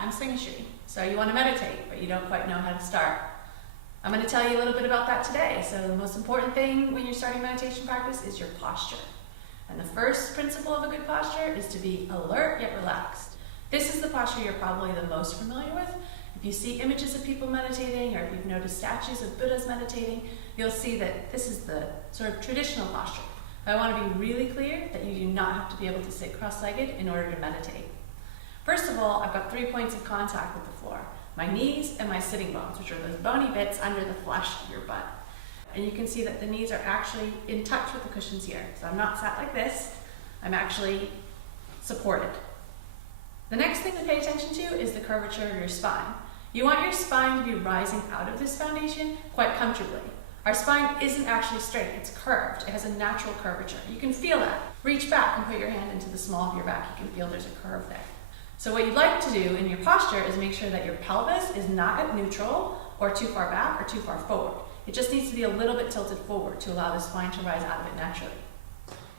I'm Sing Shri. So you want to meditate, but you don't quite know how to start. I'm going to tell you a little bit about that today. So the most important thing when you're starting meditation practice is your posture. And the first principle of a good posture is to be alert yet relaxed. This is the posture you're probably the most familiar with. If you see images of people meditating, or if you've noticed statues of Buddhas meditating, you'll see that this is the sort of traditional posture. I want to be really clear that you do not have to be able to sit cross-legged in order to meditate. First of all, I've got 3 points of contact with the floor. My knees and my sitting bones, which are those bony bits under the flesh of your butt. And you can see that the knees are actually in touch with the cushions here. So I'm not sat like this, I'm actually supported. The next thing to pay attention to is the curvature of your spine. You want your spine to be rising out of this foundation quite comfortably. Our spine isn't actually straight, it's curved. It has a natural curvature. You can feel that. Reach back and put your hand into the small of your back. You can feel there's a curve there. So what you'd like to do in your posture is make sure that your pelvis is not at neutral or too far back or too far forward. It just needs to be a little bit tilted forward to allow the spine to rise out of it naturally.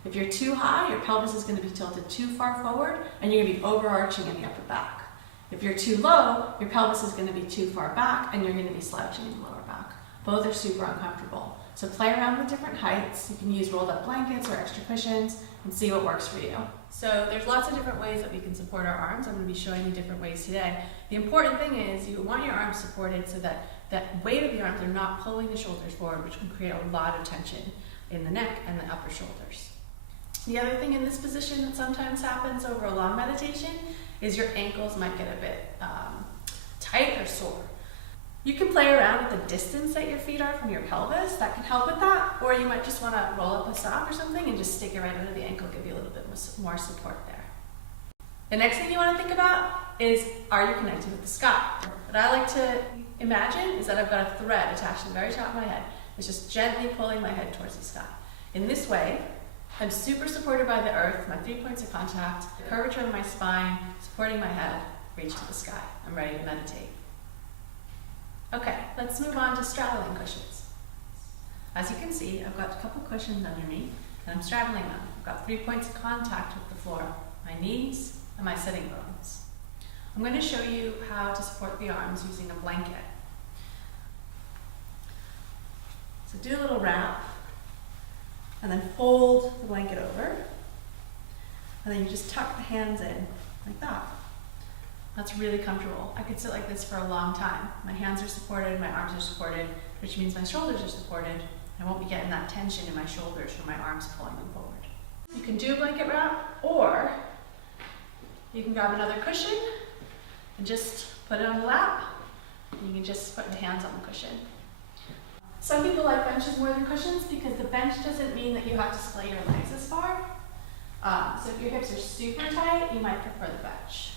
If you're too high, your pelvis is going to be tilted too far forward and you're going to be overarching in the upper back. If you're too low, your pelvis is going to be too far back and you're going to be slouching in the lower back. Both are super uncomfortable. So play around with different heights. You can use rolled up blankets or extra cushions and see what works for you. So there's lots of different ways that we can support our arms. I'm going to be showing you different ways today. The important thing is you want your arms supported so that that weight of the arms are not pulling the shoulders forward, which can create a lot of tension in the neck and the upper shoulders. The other thing in this position that sometimes happens over a long meditation is your ankles might get a bit tight or sore. You can play around with the distance that your feet are from your pelvis. That can help with that. Or you might just want to roll up a sock or something and just stick it right under the ankle, give you a little bit more support there. The next thing you want to think about is, are you connected with the sky? What I like to imagine is that I've got a thread attached to the very top of my head. It's just gently pulling my head towards the sky. In this way, I'm super supported by the earth, my 3 points of contact, the curvature of my spine, supporting my head, reach to the sky. I'm ready to meditate. Okay, let's move on to straddling cushions. As you can see, I've got a couple cushions under me, and I'm straddling them. I've got 3 points of contact with the floor, my knees and my sitting bones. I'm going to show you how to support the arms using a blanket. So do a little wrap, and then fold the blanket over, and then you just tuck the hands in like that. That's really comfortable. I could sit like this for a long time. My hands are supported, my arms are supported, which means my shoulders are supported. I won't be getting that tension in my shoulders from my arms pulling them forward. You can do a blanket wrap, or you can grab another cushion and just put it on the lap. And you can just put your hands on the cushion. Some people like benches more than cushions because the bench doesn't mean that you have to splay your legs as far. So if your hips are super tight, you might prefer the bench.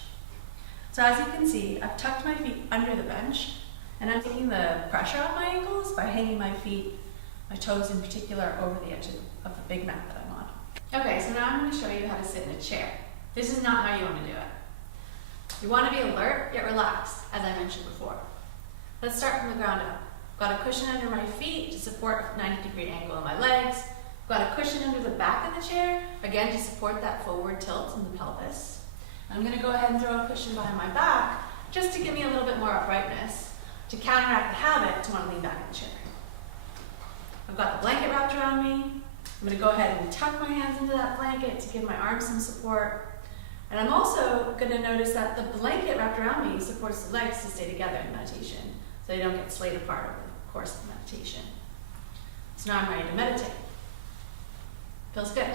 So as you can see, I've tucked my feet under the bench, and I'm taking the pressure off my ankles by hanging my feet, my toes in particular, over the edge of the big mat that I'm on. Okay, so now I'm going to show you how to sit in a chair. This is not how you want to do it. You want to be alert yet relaxed, as I mentioned before. Let's start from the ground up. I've got a cushion under my feet to support a 90-degree angle in my legs. I've got a cushion under the back of the chair, again to support that forward tilt in the pelvis. I'm going to go ahead and throw a cushion behind my back just to give me a little bit more uprightness, to counteract the habit to want to lean back in the chair. I've got the blanket wrapped around me. I'm going to go ahead and tuck my hands into that blanket to give my arms some support. And I'm also going to notice that the blanket wrapped around me supports the legs to stay together in meditation, so they don't get splayed apart over the course of the meditation. So now I'm ready to meditate. Feels good.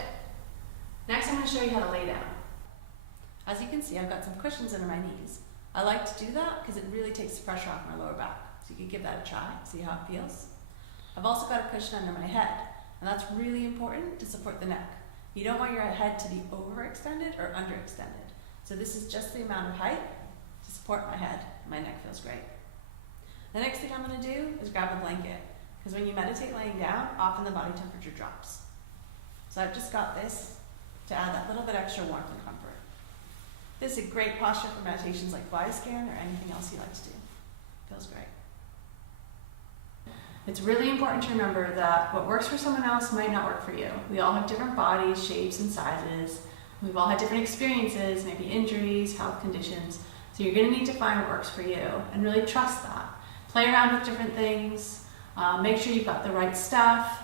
Next I'm going to show you how to lay down. As you can see, I've got some cushions under my knees. I like to do that because it really takes the pressure off my lower back. So you can give that a try, see how it feels. I've also got a cushion under my head, and that's really important to support the neck. You don't want your head to be overextended or underextended. So this is just the amount of height to support my head. My neck feels great. The next thing I'm going to do is grab a blanket, because when you meditate laying down, often the body temperature drops. So I've just got this to add that little bit extra warmth and comfort. This is a great posture for meditations like fly scan or anything else you like to do. Feels great. It's really important to remember that what works for someone else might not work for you. We all have different bodies, shapes, and sizes. We've all had different experiences, maybe injuries, health conditions. So So you're gonna need to find what works for you and really trust that. Play around with different things, make sure you've got the right stuff.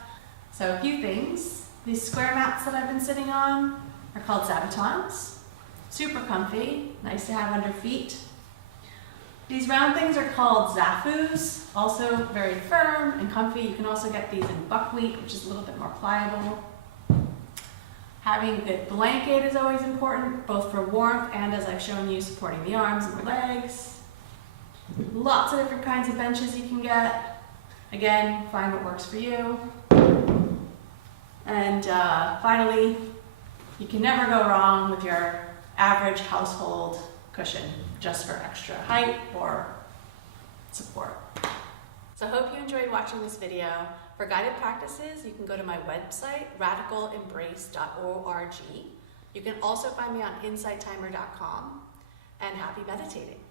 So a few things. These square mats that I've been sitting on are called Zabutons. Super comfy, nice to have under feet. These round things are called Zafus, also very firm and comfy. You can also get these in buckwheat, which is a little bit more pliable. Having a good blanket is always important, both for warmth and, as I've shown you, supporting the arms and the legs. Lots of different kinds of benches you can get. Again, find what works for you. And finally, you can never go wrong with your average household cushion, just for extra height or support. So I hope you enjoyed watching this video. For guided practices, you can go to my website, radicalembrace.org. You can also find me on insighttimer.com, and happy meditating.